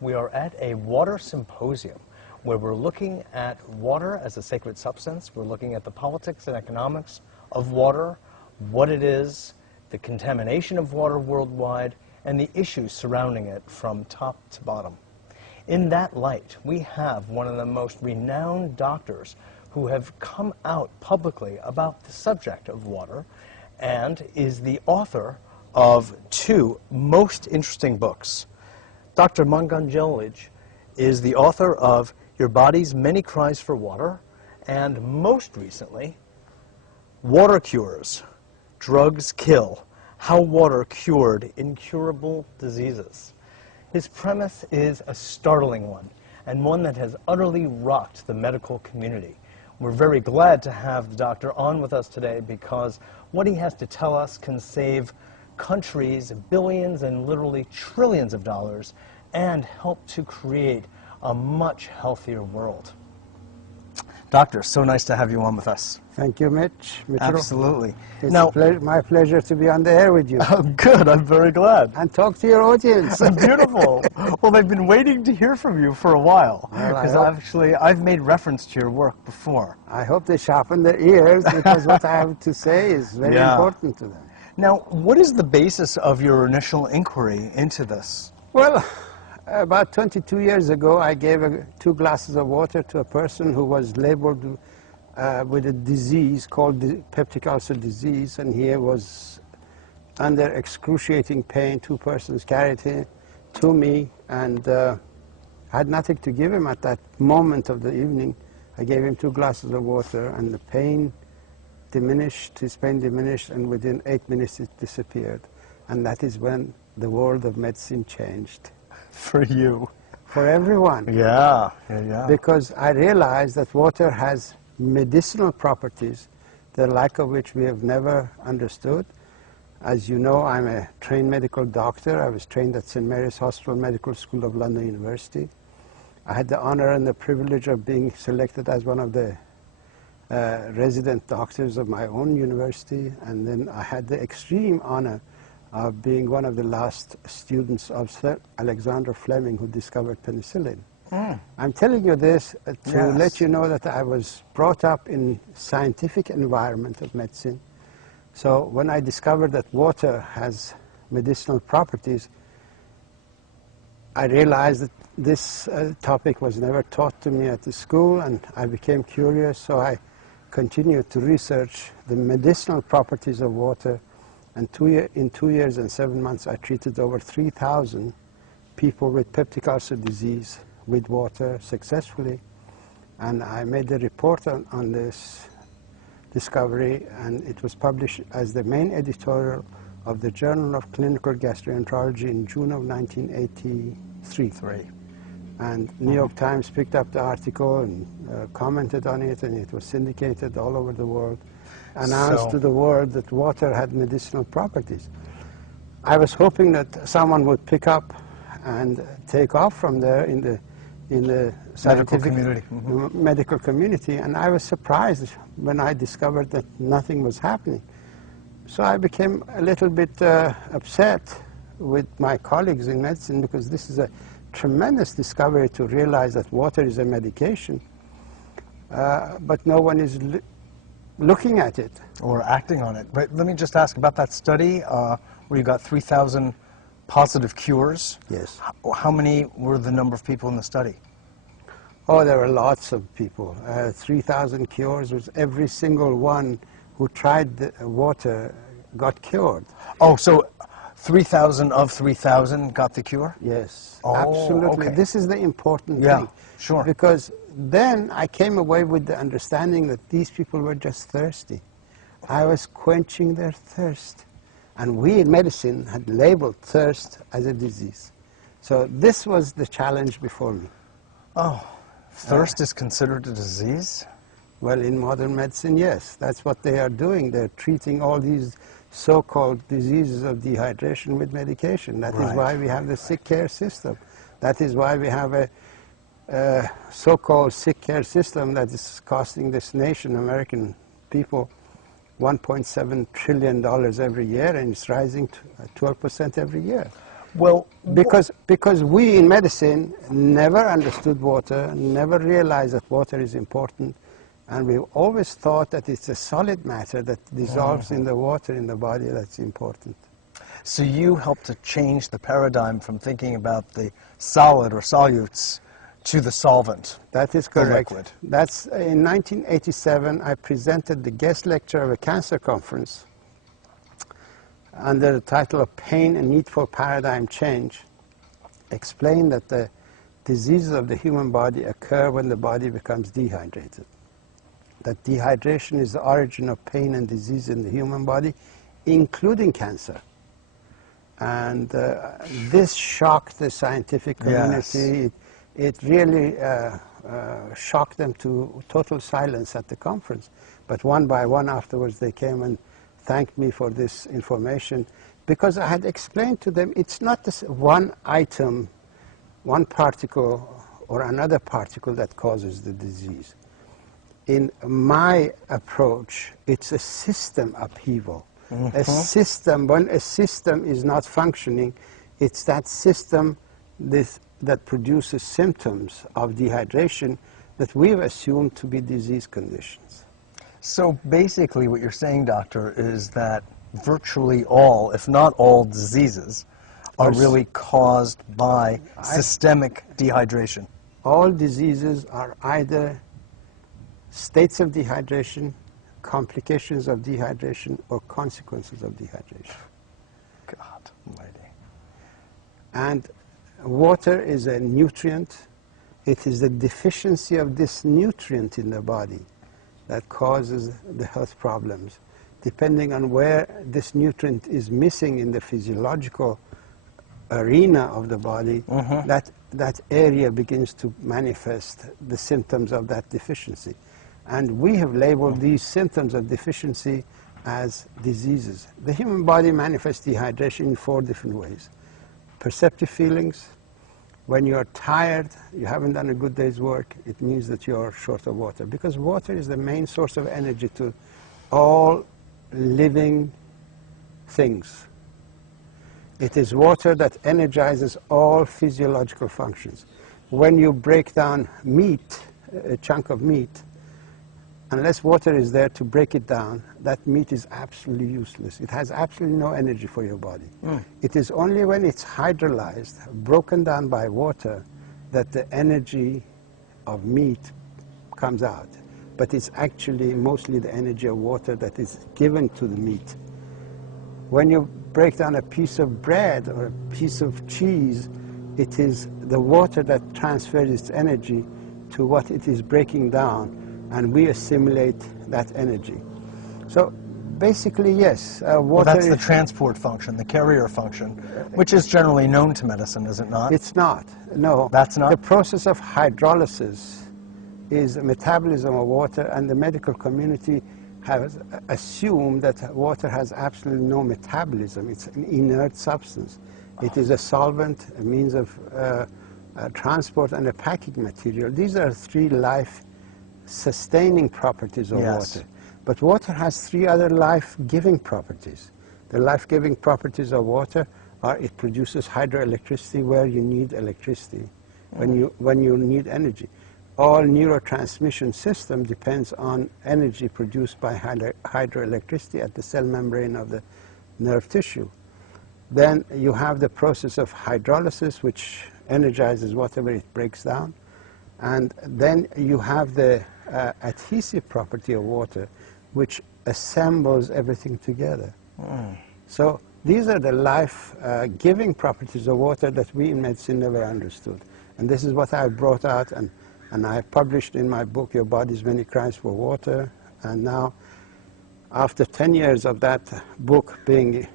We are at a water symposium where we're looking at water as a sacred substance. We're looking at the politics and economics of water, what it is, the contamination of water worldwide, and the issues surrounding it from top to bottom. In that light, we have one of the most renowned doctors who have come out publicly about the subject of water and is the author of two most interesting books. Dr. Batmanghelidj is the author of Your Body's Many Cries for Water, and most recently, Water Cures, Drugs Kill, How Water Cured Incurable Diseases. His premise is a startling one, and one that has utterly rocked the medical community. We're very glad to have the doctor on with us today because what he has to tell us can save countries billions and literally trillions of dollars and help to create a much healthier world. Doctor, so nice to have you on with us. Thank you, Mitch. Absolutely. It's now, my pleasure to be on the air with you. Oh, good. I'm very glad. And talk to your audience. Beautiful. Well, they've been waiting to hear from you for a while. Because I've made reference to your work before. I hope they sharpen their ears because what I have to say is very important to them. Now, what is the basis of your initial inquiry into this? Well, about 22 years ago, I gave 2 glasses of water to a person who was labeled with a disease called peptic ulcer disease, and he was under excruciating pain. 2 persons carried him to me, and I had nothing to give him at that moment of the evening. I gave him 2 glasses of water, and the pain diminished, his pain diminished, and within 8 minutes it disappeared. And that is when the world of medicine changed. For you. For everyone. Yeah. Because I realized that water has medicinal properties, the like of which we have never understood. As you know, I'm a trained medical doctor. I was trained at St. Mary's Hospital Medical School of London University. I had the honor and the privilege of being selected as one of the resident doctors of my own university, and then I had the extreme honor of being one of the last students of Sir Alexander Fleming, who discovered penicillin. I'm telling you this to let you know that I was brought up in scientific environment of medicine. So when I discovered that water has medicinal properties, I realized that this topic was never taught to me at the school, and I became curious, so I continued to research the medicinal properties of water. And in 2 years and 7 months, I treated over 3,000 people with peptic ulcer disease with water successfully. And I made a report on this discovery, and it was published as the main editorial of the Journal of Clinical Gastroenterology in June of 1983. And New York Times picked up the article and commented on it, and it was syndicated all over the world. Announced to the world that water had medicinal properties. I was hoping that someone would pick up and take off from there in the scientific medical community, and I was surprised when I discovered that nothing was happening. So I became a little bit upset with my colleagues in medicine, because this is a tremendous discovery to realize that water is a medication, but no one is looking at it. Or acting on it. But let me just ask about that study where you got 3,000 positive cures. Yes. How many were the number of people in the study? Oh, there were lots of people. 3,000 cures was every single one who tried the water got cured. Oh, so 3,000 of 3,000 got the cure? Yes, oh, absolutely. Okay. This is the important thing. Sure. Because then I came away with the understanding that these people were just thirsty. I was quenching their thirst. And we in medicine had labeled thirst as a disease. So this was the challenge before me. Oh, thirst is considered a disease? Well, in modern medicine, yes. That's what they are doing. They're treating all these so-called diseases of dehydration with medication. That is why we have the sick care system. That is why we have a so-called sick care system that is costing this nation, American people, $1.7 trillion every year, and it's rising to 12% every year. Well, Because we in medicine never understood water, never realized that water is important, and we've always thought that it's a solid matter that dissolves in the water in the body that's important. so you helped to change the paradigm from thinking about the solid or solutes to the solvent. That is The correct. liquid. That's in 1987. I presented the guest lecture of a cancer conference under the title of Pain and Need for Paradigm Change. Explained that the diseases of the human body occur when the body becomes dehydrated. That dehydration is the origin of pain and disease in the human body, including cancer. And this shocked the scientific community. Yes. It really shocked them to total silence at the conference. But one by one afterwards they came and thanked me for this information, because I had explained to them it's not this one item, one particle or another particle that causes the disease. In my approach, it's a system upheaval. A system, when a system is not functioning, it's that system that produces symptoms of dehydration that we've assumed to be disease conditions. So basically what you're saying, doctor, is that virtually all, if not all, diseases are really caused by systemic dehydration. All diseases are either states of dehydration, complications of dehydration, or consequences of dehydration. God almighty. And water is a nutrient. It is the deficiency of this nutrient in the body that causes the health problems. Depending on where this nutrient is missing in the physiological arena of the body, that area begins to manifest the symptoms of that deficiency. And we have labeled these symptoms of deficiency as diseases. The human body manifests dehydration in 4 different ways. Perceptive feelings. When you're tired, you haven't done a good day's work, it means that you're short of water, because water is the main source of energy to all living things. It is water that energizes all physiological functions. When you break down meat, a chunk of meat, unless water is there to break it down, that meat is absolutely useless. It has absolutely no energy for your body. It is only when it's hydrolyzed, broken down by water, that the energy of meat comes out. But it's actually mostly the energy of water that is given to the meat. When you break down a piece of bread or a piece of cheese, it is the water that transfers its energy to what it is breaking down, and we assimilate that energy. So basically, yes, water Well, that's the is... transport function, the carrier function, which is generally known to medicine, is it not? It's not, no. That's not? The process of hydrolysis is a metabolism of water, and the medical community has assumed that water has absolutely no metabolism. It's an inert substance. It is a solvent, a means of transport, and a packing material. These are 3 life-sustaining properties of water. But water has 3 other life-giving properties. The life-giving properties of water are it produces hydroelectricity where you need electricity, when you need energy. All neurotransmission system depends on energy produced by hydroelectricity at the cell membrane of the nerve tissue. Then you have the process of hydrolysis, which energizes whatever it breaks down. And then you have the adhesive property of water, which assembles everything together. So these are the life-giving properties of water that we in medicine never understood. And this is what I brought out, and I published in my book, Your Body's Many Cries for Water. And now, after 10 years of that book being